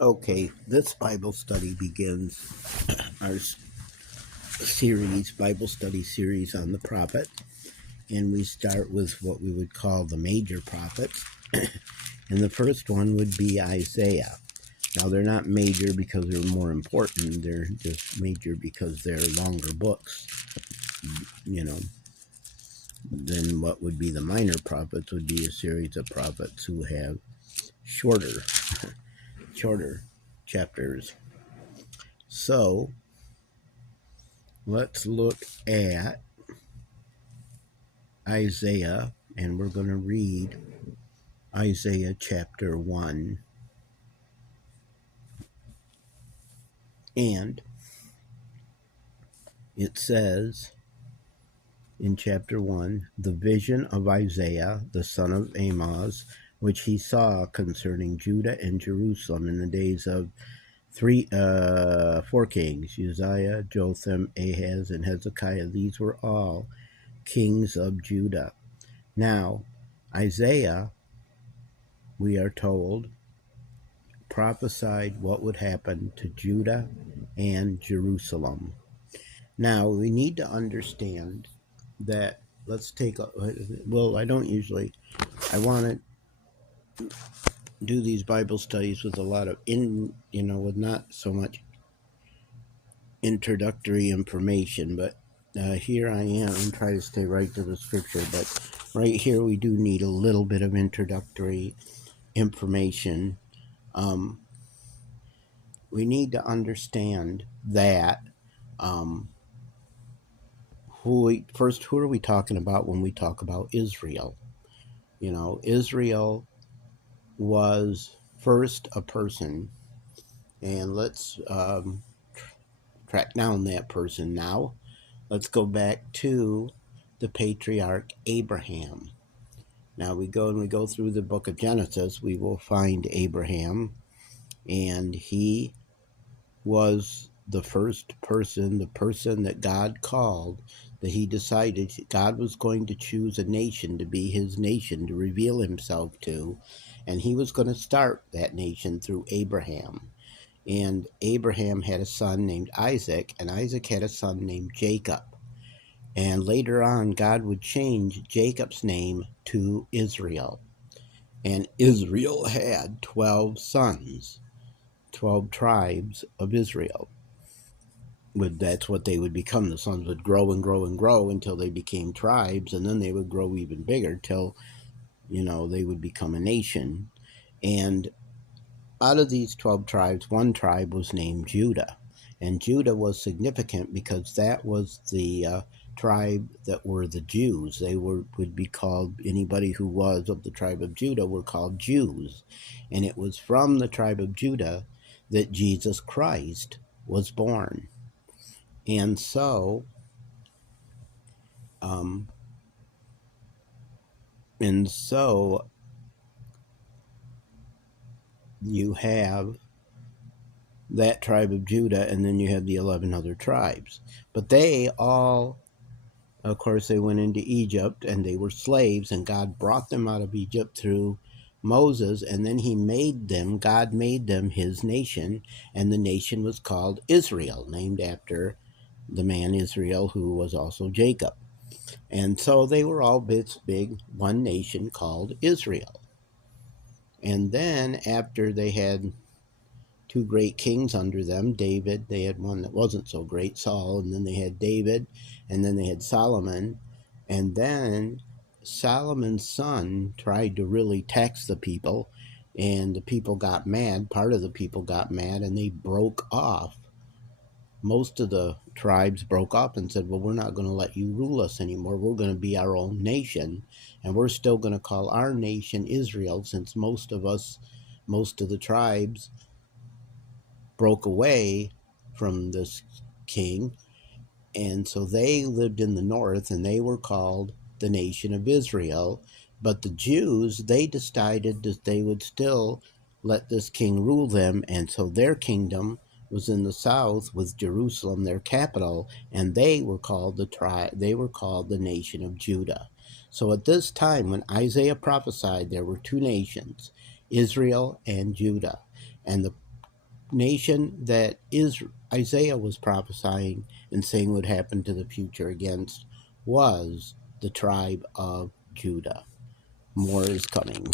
Okay, this Bible study begins our series, Bible study series on the prophet, and we start with what we would call the major prophets. And the first one would be Isaiah. Now, they're not major because they're more important, they're just major because they're longer books, than what would be the minor prophets, would be a series of prophets who have shorter chapters. So, let's look at Isaiah, and we're going to read Isaiah chapter 1. And it says in chapter 1, the vision of Isaiah, the son of Amoz, which he saw concerning Judah and Jerusalem in the days of four kings, Uzziah, Jotham, Ahaz, and Hezekiah. These were all kings of Judah. Now, Isaiah, we are told, prophesied what would happen to Judah and Jerusalem. Now, we need to understand that, I want to do these Bible studies with a lot of, with not so much introductory information, but here I am. I'm trying to stay right to the scripture, but right here we do need a little bit of introductory information. We need to understand that who are we talking about when we talk about Israel? Israel was first a person, and let's track down that person now. Let's go back to the patriarch Abraham. Now we go through the book of Genesis, we will find Abraham, and he was the first person, the person that God called, that he decided God was going to choose a nation to be his nation, to reveal himself to, and he was going to start that nation through Abraham. And Abraham had a son named Isaac, and Isaac had a son named Jacob. And later on, God would change Jacob's name to Israel. And Israel had 12 sons, 12 tribes of Israel. That's what they would become. The sons would grow and grow and grow until they became tribes, and then they would grow even bigger till, they would become a nation. And out of these 12 tribes, one tribe was named Judah. And Judah was significant because that was the tribe that were the Jews. They would be called, anybody who was of the tribe of Judah were called Jews. And it was from the tribe of Judah that Jesus Christ was born. And so, you have that tribe of Judah, and then you have the 11 other tribes. But they all, of course, they went into Egypt, and they were slaves, and God brought them out of Egypt through Moses, and then God made them his nation, and the nation was called Israel, named after the man Israel, who was also Jacob. And so they were all big, one nation called Israel. And then after they had two great kings under them, David, they had one that wasn't so great, Saul, and then they had David, and then they had Solomon. And then Solomon's son tried to really tax the people, and the people got mad. Part of the people got mad, and they broke off. Most of the tribes broke off and said, well, we're not going to let you rule us anymore. We're going to be our own nation, and we're still going to call our nation Israel, since most of the tribes broke away from this king. And so they lived in the north, and they were called the nation of Israel. But the Jews, they decided that they would still let this king rule them, and so their kingdom was in the south, with Jerusalem their capital, and they were called the nation of Judah. So at this time, when Isaiah prophesied, there were two nations, Israel and Judah. And the nation that Isaiah was prophesying and saying would happen to the future against was the tribe of Judah. More is coming.